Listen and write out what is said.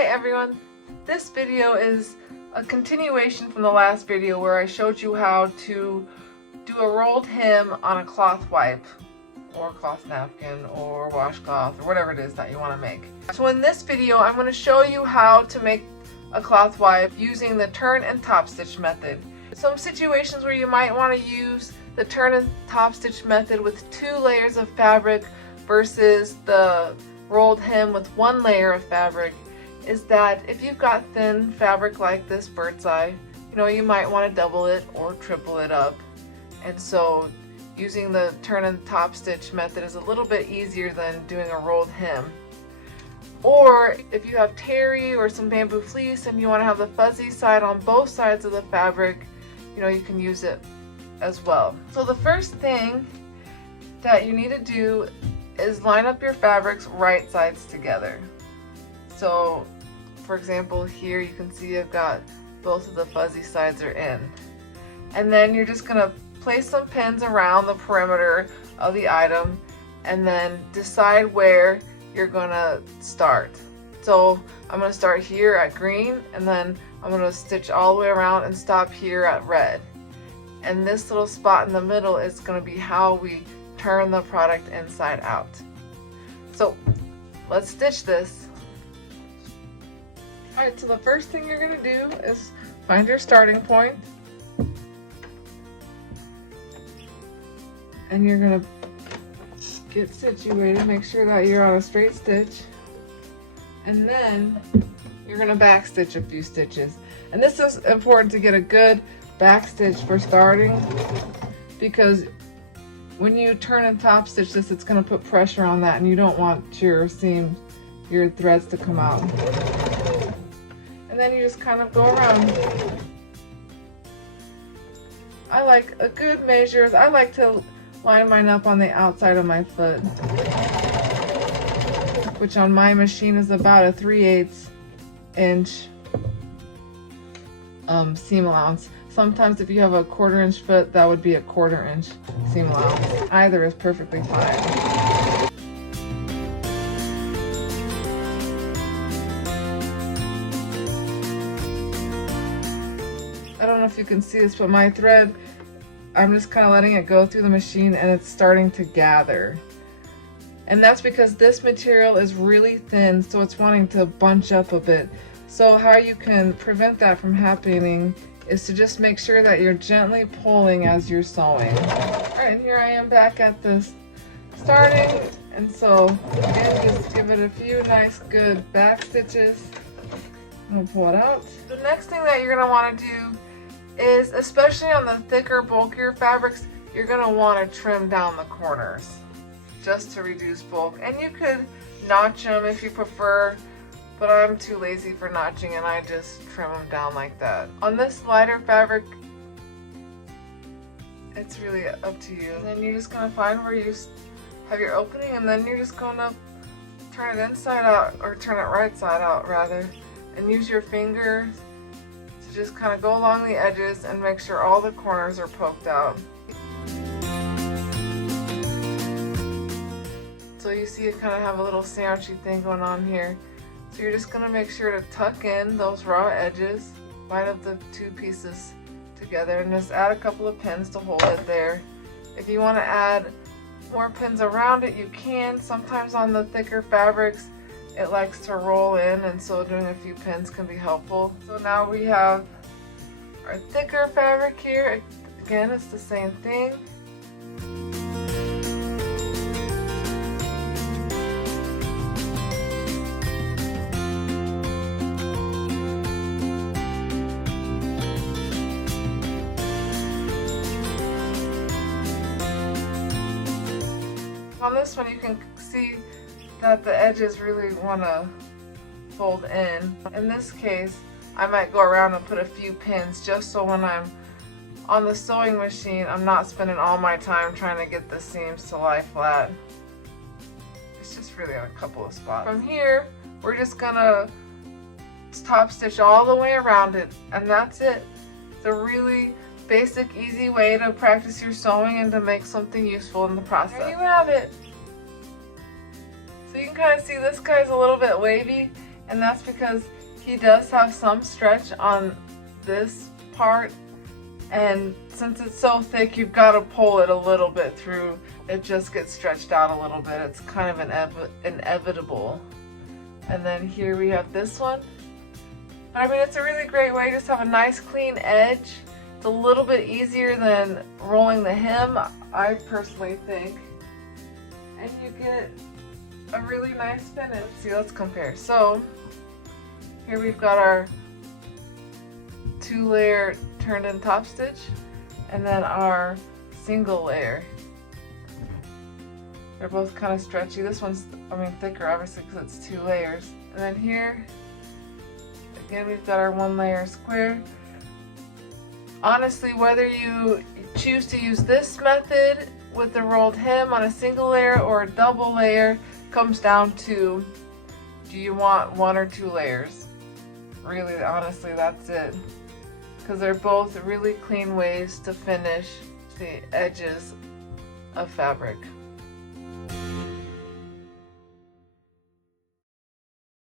Hi everyone, this video is a continuation from the last video where I showed you how to do a rolled hem on a cloth wipe or cloth napkin or washcloth or whatever it is that you want to make. So in this video I'm going to show you how to make a cloth wipe using the turn and top stitch method. Some situations where you might want to use the turn and top stitch method with 2 layers of fabric versus the rolled hem with 1 layer of fabric is that if you've got thin fabric like this bird's eye, you might want to double it or triple it up. And so using the turn and top stitch method is a little bit easier than doing a rolled hem. Or if you have terry or some bamboo fleece and you want to have the fuzzy side on both sides of the fabric, you can use it as well. So the first thing that you need to do is line up your fabrics right sides together. So for example here you can see I've got both of the fuzzy sides are in. And then you're just going to place some pins around the perimeter of the item and then decide where you're going to start. So I'm going to start here at green and then I'm going to stitch all the way around and stop here at red. And this little spot in the middle is going to be how we turn the product inside out. So let's stitch this. Alright, so the first thing you're going to do is find your starting point. And you're going to get situated, make sure that you're on a straight stitch. And then you're going to back stitch a few stitches. And this is important to get a good back stitch for starting, because when you turn and top stitch this, it's going to put pressure on that and you don't want your seam, your threads to come out. And then you just kind of go around. I like a good measure. I like to line mine up on the outside of my foot, which on my machine is about a 3/8 inch seam allowance. Sometimes if you have a 1/4 inch foot, that would be a 1/4 inch seam allowance. Either is perfectly fine. I don't know if you can see this, but my thread, I'm just kind of letting it go through the machine and it's starting to gather. And that's because this material is really thin, so it's wanting to bunch up a bit. So how you can prevent that from happening is to just make sure that you're gently pulling as you're sewing. Alright, and here I am back at this starting, and so again, just give it a few nice good back stitches. I'm going to pull it out. The next thing that you're going to want to do is, especially on the thicker, bulkier fabrics, you're going to want to trim down the corners just to reduce bulk. And you could notch them if you prefer, but I'm too lazy for notching and I just trim them down like that. On this lighter fabric, it's really up to you. And then you're just going to find where you have your opening, and then you're just going to turn it inside out, or turn it right side out rather, and use your fingers to just kind of go along the edges and make sure all the corners are poked out. So you see you kind of have a little sandwichy thing going on here. So you're just going to make sure to tuck in those raw edges, line up the 2 pieces together, and just add a couple of pins to hold it there. If you want to add more pins around it, you can. Sometimes on the thicker fabrics it likes to roll in, and so doing a few pins can be helpful. So now we have our thicker fabric here. Again, it's the same thing. On this one you can see that the edges really want to fold in. In this case, I might go around and put a few pins just so when I'm on the sewing machine, I'm not spending all my time trying to get the seams to lie flat. It's just really on a couple of spots. From here, we're just gonna top stitch all the way around it, and that's it. It's a really basic, easy way to practice your sewing and to make something useful in the process. There you have it. So you can kind of see this guy's a little bit wavy, and that's because he does have some stretch on this part, and since it's so thick, you've got to pull it a little bit through. It just gets stretched out a little bit. It's kind of inevitable. And then here we have this one. But I mean, it's a really great way to just have a nice clean edge. It's a little bit easier than rolling the hem, I personally think. And you get a really nice finish. See, let's compare. So here we've got our 2-layer turned in top stitch, and then our single layer. They're both kind of stretchy. This one's, thicker obviously because it's 2 layers. And then here, again, we've got our 1-layer square. Honestly, whether you choose to use this method with the rolled hem on a single layer or a double layer comes down to, do you want 1 or 2 layers? Really, honestly, that's it. Because they're both really clean ways to finish the edges of fabric.